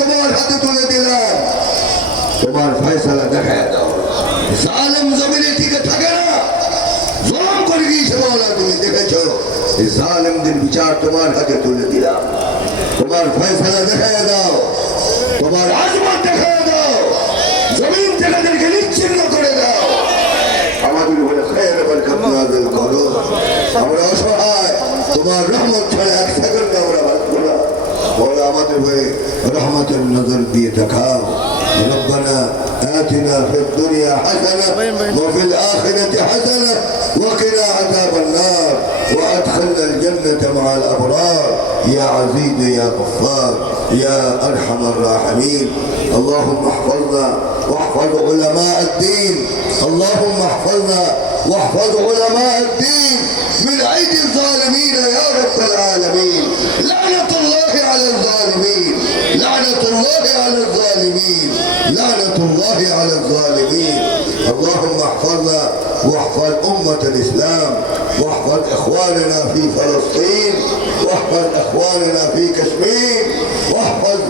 তোমার হাতে দেখায় দাও। বিচার তোমার হাতে তুলে দিলাম। তোমার ফয়সালা দেখায় দাও। তোমার আজমত দেখায় দাও। জমিন থেকে তাদেরকে নিচ্ছিন্ন করে দাও। আমাদের উপরে খেয়ের নাযিল করো। আমরা অসহায়। তোমার हुए रहमत नजर दिए ربنا آتنا في الدنيا حسنة وفي الآخرة حسنة وقنا عذاب النار. وأدخلنا الجنة مع الأبرار. يا عزيز يا غفار يا أرحم الراحمين. اللهم احفظنا واحفظ علماء الدين. اللهم احفظنا واحفظ علماء الدين. الظالمين. لعنة الله على الظالمين. لعنة الله على الظالمين. اللهم احفظنا واحفظ أمة الإسلام. واحفظ إخواننا في فلسطين. واحفظ إخواننا في كشمير. واحفظ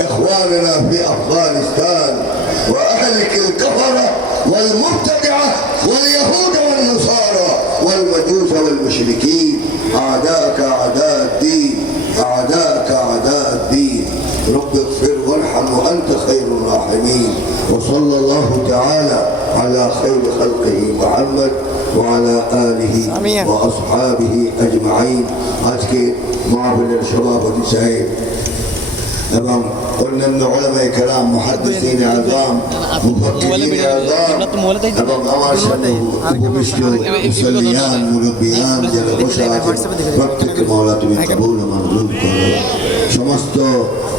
إخواننا في أفغانستان. وأهلك الكفرة والمبتدعة واليهود والنصارى والمجوس والمشركين. أعداءك أعداء الدين أعداءك أعداء الدين رب اغفر وارحم وأنت خير الراحمين وصلى الله تعالى على خير خلقه محمد وعلى آله وأصحابه أجمعين. أتكي معبد الشباب والنسائين এবং অন্যান্য ওলামাই কেরাম মহাদিসিন আজম, মুফাক্কিরিন আজম এবং আমার সামনে উপবিষ্ট মুসল্লিয়ান, মুরব্বিয়ান, যারা বসে আছেন, প্রত্যেককে মৌলা তুমি কবুল মঞ্জুর করো। সমস্ত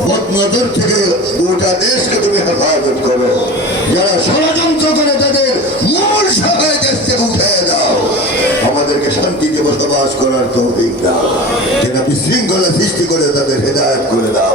বদনজর থেকে গোটা দেশকে তুমি হেফাজত করো। যারা ষড়যন্ত্র করে তাদের মূল সহায় দেশ থেকে উঠে দাও। আমাদেরকে শান্তিতে বসবাস করার তৌফিক দাও। যেন বিশৃঙ্খলা সৃষ্টি করে তাদের হেদায়ত করে দাও।